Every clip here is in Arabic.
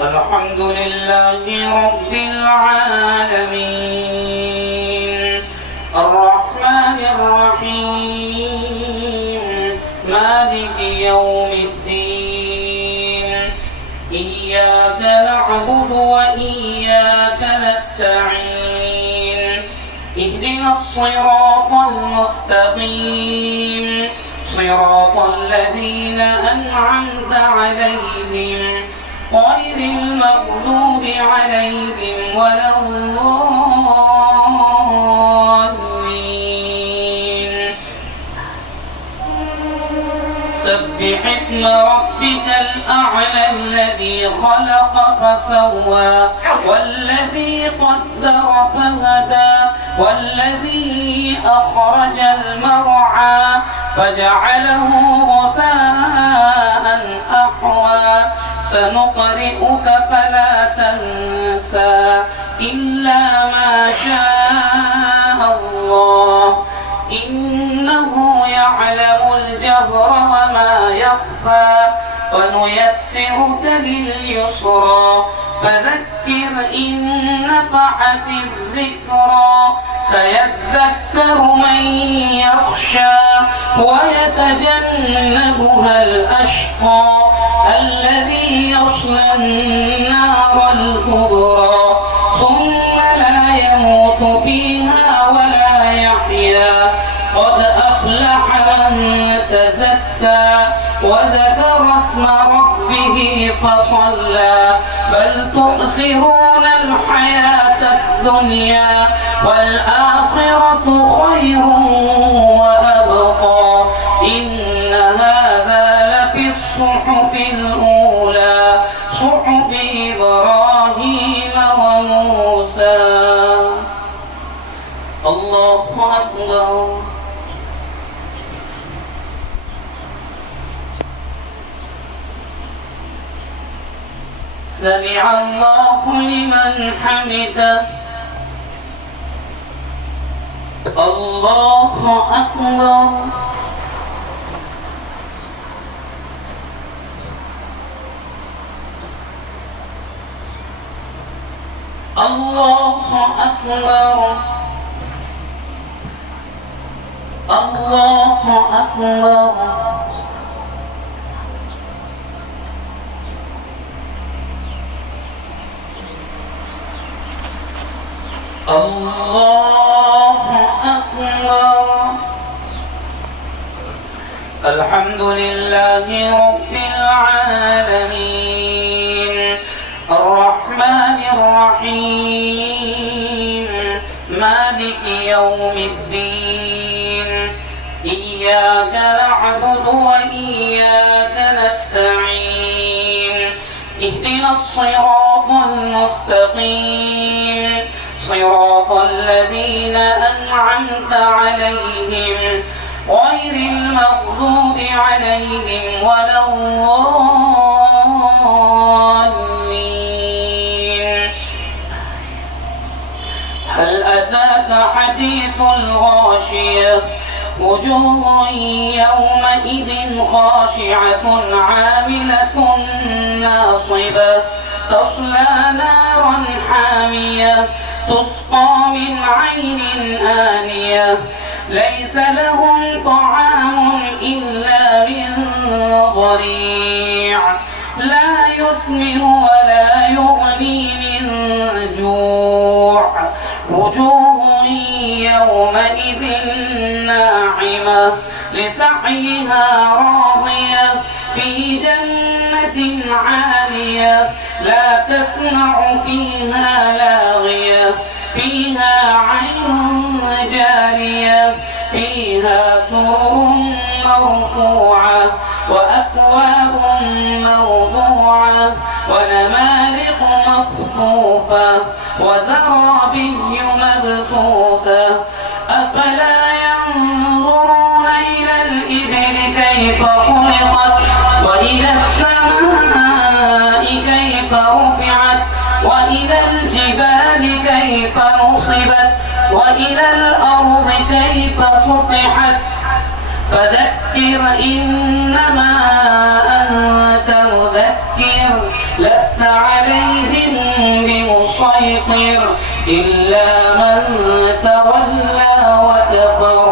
الحمد لله رب العالمين الرحمن الرحيم مالك يوم الدين إياك نعبد وإياك نستعين اهدنا الصراط المستقيم صراط الذين أنعمت عليهم غير المغضوب عليهم ولا الضالين سبح اسم ربك الأعلى الذي خلق فسوى والذي قدر فهدى والذي أخرج المرعى فجعله غثاء أحوى سنقرئك فلا تنسى إلا ما شاء الله إنه يعلم الجهر وما يخفى ونيسرك لليسرى فذكر إن نفعت الذكرى سيذكر من يخشى ويتجنبها الأشقى الذي يصلى النار الكبرى ثم لا يموت فيها ولا يحيا قد أفلح من تزكى وذكر اسم ربه فصلى بل تؤثرون الحياة الدنيا والآخرة خير وأبقى إن هذا لفي الصحف الأولى صحف إبراهيم وموسى الله أكبر سمع الله لمن حمده الله أكبر الله أكبر الله أكبر الله أكبر الحمد لله رب العالمين الرحمن الرحيم مالك يوم الدين إياك نعبد وإياك نستعين اهدنا الصراط المستقيم صراط الذين أنعمت عليهم غير المغضوب عليهم ولا الضالين هل أتاك حديث الغاشية وجوه يومئذ خاشعة عاملة ناصبة تصلى نارا حامية تسقى من عين آنية ليس لهم طعام إلا من ضريع لا يسمن ولا يغني من جوع وجوه يومئذ ناعمة لسعيها راضية في جنة عالية عالية لا تسمع فيها لاغية فيها عين جارية فيها سرر مرفوعة وأكواب موضوعة ونمارق مصفوفة وزرابي مبثوثة أفلا ينظرون إلى الإبل كيف خلقت وإلى السماء كيف رفعت وإلى الجبال كيف نصبت وإلى الأرض كيف سطحت فذكر إنما أنت مذكر لست عليهم بمسيطر إلا من تولى وكفر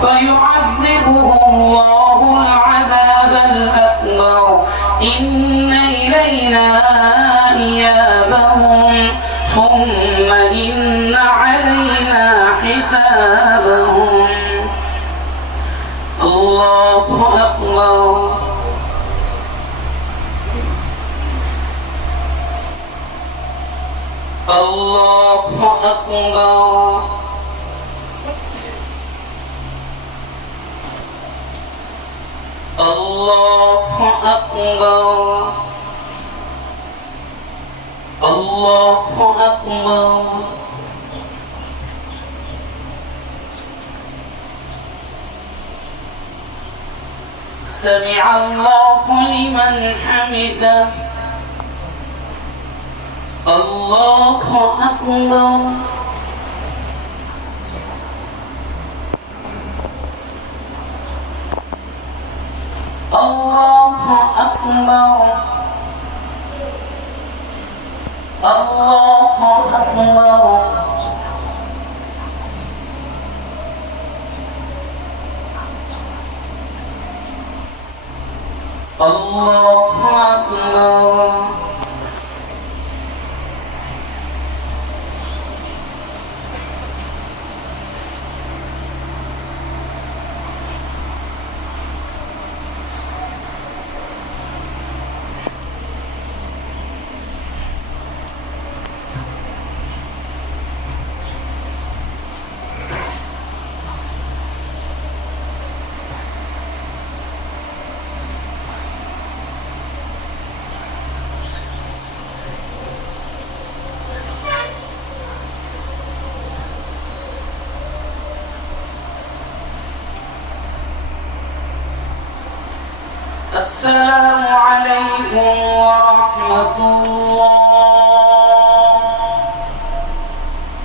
فيعذبه الله العذاب الأكبر إن إلينا إيابهم ثم إن علينا حسابهم. الله أكبر. الله أكبر. الله أكبر. الله أكبر. سمع الله لمن حمده. الله أكبر. الله أكبر. الله أكبر. الله أكبر. السلام عليكم ورحمة الله.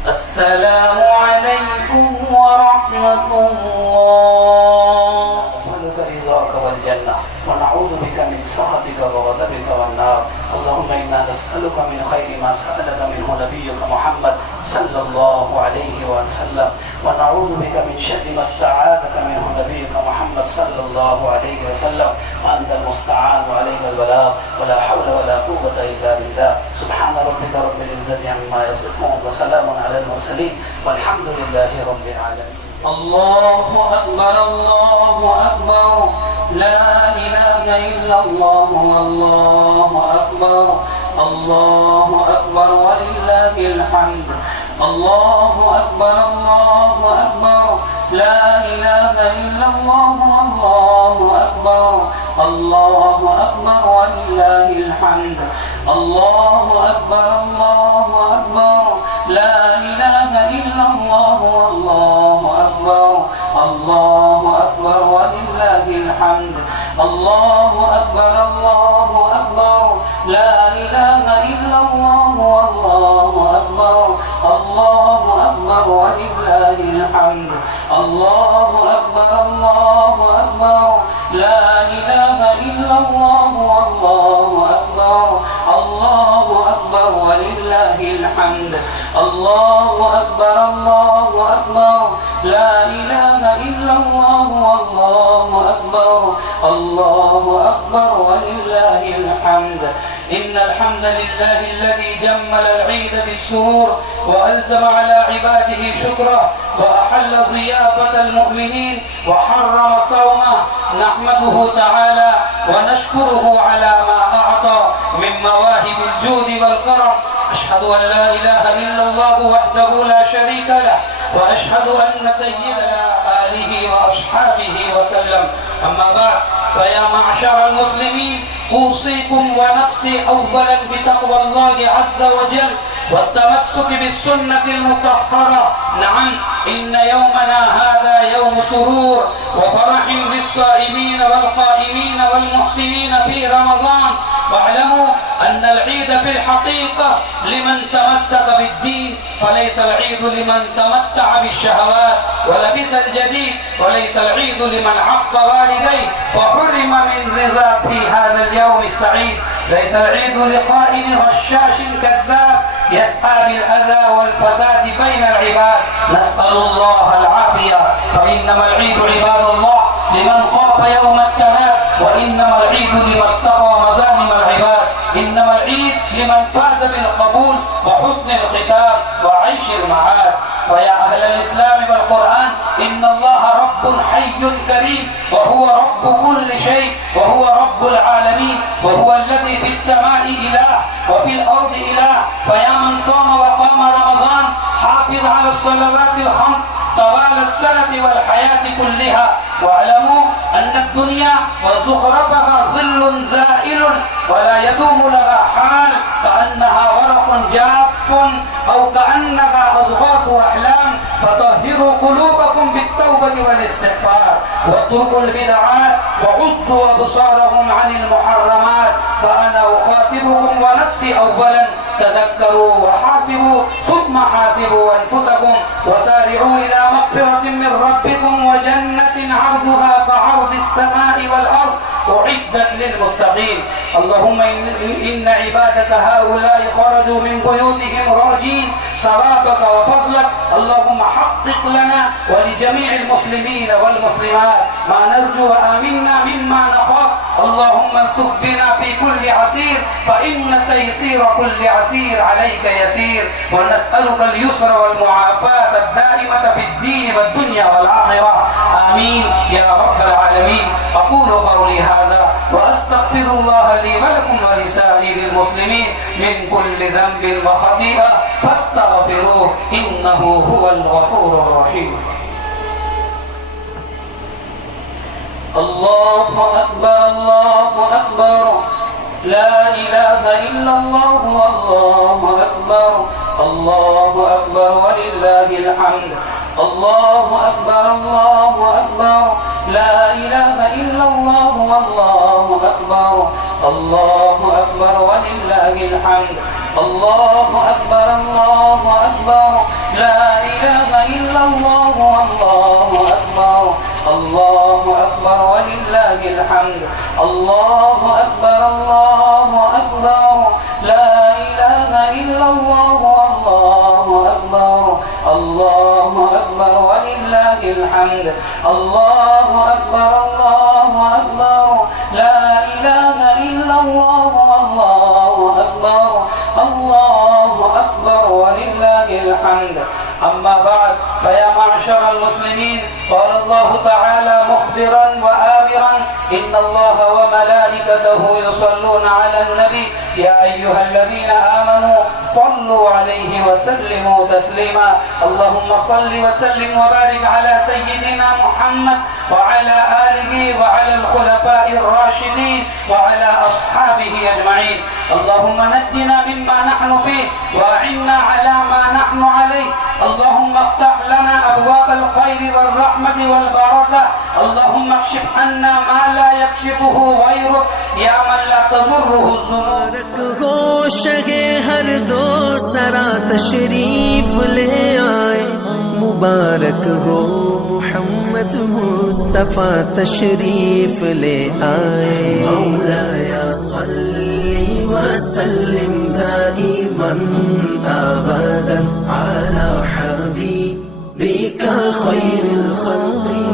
السلام عليكم ورحمة الله. نسألك رضاك والجنة ونعوذ بك من سخطك وغضبك والنار. اللهم إنا نسألك من خير ما سألك منه نبيك محمد صلى الله عليه وسلم ونعوذ بك من شر ما استعاذك منه نبيك محمد صلى الله عليه وسلم وأنت المستعان وعليك البلاغ ولا حول ولا قوة إلا بالله. سبحان ربك رب العزة عما يصفون وسلام على المرسلين والحمد لله رب العالمين. الله أكبر. الله أكبر. لا إله إلا الله. والله أكبر. الله أكبر ولله الحمد. الله أكبر. الله أكبر. لا إله إلا الله. والله أكبر. الله أكبر ولله الحمد. الله أكبر. الله أكبر. لا إله إلا الله. والله أكبر. الله أكبر ولله الحمد. الله أكبر. الله أكبر. لا إله إلا الله. والله أكبر. الله أكبر ولله الحمد. الله أكبر. الله أكبر. لا إله إلا الله. والله أكبر. الله أكبر ولله الحمد. الله أكبر. الله أكبر. لا إله إلا الله. والله أكبر. الله أكبر ولله الحمد. إن الحمد لله الذي جمل العيد بالسرور وألزم على عباده شكره وأحل ضيافة المؤمنين وحرم صومه. نحمده تعالى ونشكره على ما أعطى من مواهب الجود والكرم. أشهد أن لا إله إلا الله وحده لا شريك له، وأشهد أن سيدنا آله وأصحابه وسلم. أما بعد، فيا معشر المسلمين، أوصيكم ونفسي أولا بتقوى الله عز وجل والتمسك بالسنة المطهرة. نعم، إن يومنا هذا يوم سرور وفرح للصائمين والقائمين والمحسنين في رمضان. واعلموا أن العيد في الحقيقة لمن تمسك بالدين، فليس العيد لمن تمتع بالشهوات ولبس الجديد، وليس العيد لمن عق والديه وحرم من رضا في هذا اليوم السعيد. ليس العيد لقائل غشاش كذاب يسعى بالأذى والفساد بين العباد. نسأل الله العافية. فإنما العيد عباد الله لمن خاف يوم التناد، وإنما العيد لمن اتقى مظالم العباد. إنما العيد لمن فاز بالقبول وحسن الختام وعيش المعاد. فيا أهل الإسلام والقرآن، إن الله رب حي كريم، وهو رب كل شيء، وهو رب العالمين، وهو الذي في السماء إله وفي الأرض إله. فيا من صام وقام رمضان، حافظ على الصلوات الخمس طوال السنة والحياة كلها. واعلموا أن الدنيا وزخرفها ظل زائل ولا يدوم لها حال، كأنها ورق جاف أو كأنها أضغاث أحلام. فطهروا قلوبكم بالتوبة والاستغفار، واتركوا البدعات، وغضوا أبصارهم عن المحرمات. فأنا أخاطبكم ونفسي أولا: تذكروا وحاسبوا، ثم حاسبوا أنفسكم، وسارعوا إلى مغفرة من ربكم وجنة عرضها كعرض السماء والأرض أعدت للمتقين. اللهم إن عبادك هؤلاء خرجوا من بيوتهم راجين ثوابك وفضلك. اللهم حقق لنا ولجميع المسلمين والمسلمات ما نرجو وآمنا مما نخاف. اللهم التف بنا في كل عسير، فإن تيسير كل عسير عليك يسير. ونسألك اليسر والمعافاة الدائمة في الدين والدنيا والآخرة. آمين يا رب العالمين. أقول قولي هذا وأستغفر الله لي ولكم ولسائر المسلمين من كل ذنب وخطيئة، فاستغفروه إنه هو الغفور الرحيم. الله أكبر، الله أكبر، لا إله إلا الله، والله أكبر، الله أكبر ولله الحمد. الله أكبر، الله أكبر، لا إله إلا الله، والله أكبر، الله أكبر ولله الحمد. الله أكبر، الله أكبر، لا إله إلا الله، والله أكبر، الله أكبر ولله الحمد. الله أكبر، الله أكبر، لا إله إلا الله، والله أكبر، الله أكبر ولله الحمد. الله أكبر، الله أكبر، لا إله إلا الله، والله أكبر، الله أكبر ولله الحمد. أما بعد، فيا معشر المسلمين، قال الله تعالى مخبرا وآمرا: إن الله وملائكته يصلون على النبي يا أيها الذين آمنوا صلوا عليه وسلموا تسليما. اللهم صل وسلم وبارك على سيدنا محمد وعلى آله وعلى الخلفاء الراشدين وعلى أصحابه أجمعين. اللهم نجنا مما نحن فيه وأعنا على ما نحن عليه. اللهم افتح لنا أبواب الخير والرحمة والبركة. اللهم اكشف عنا ما لا يكشفه غيرك يا من لا تضره الذنوب. हो शगे हर दो सरा तशरीफ ले आए, मुबारक हो मुहम्मद मुस्तफा तशरीफ ले आए। मौलाया सल्ली वसल्लिम दाइमन अबदन अला हबीबिका खैरिल खल्क़ि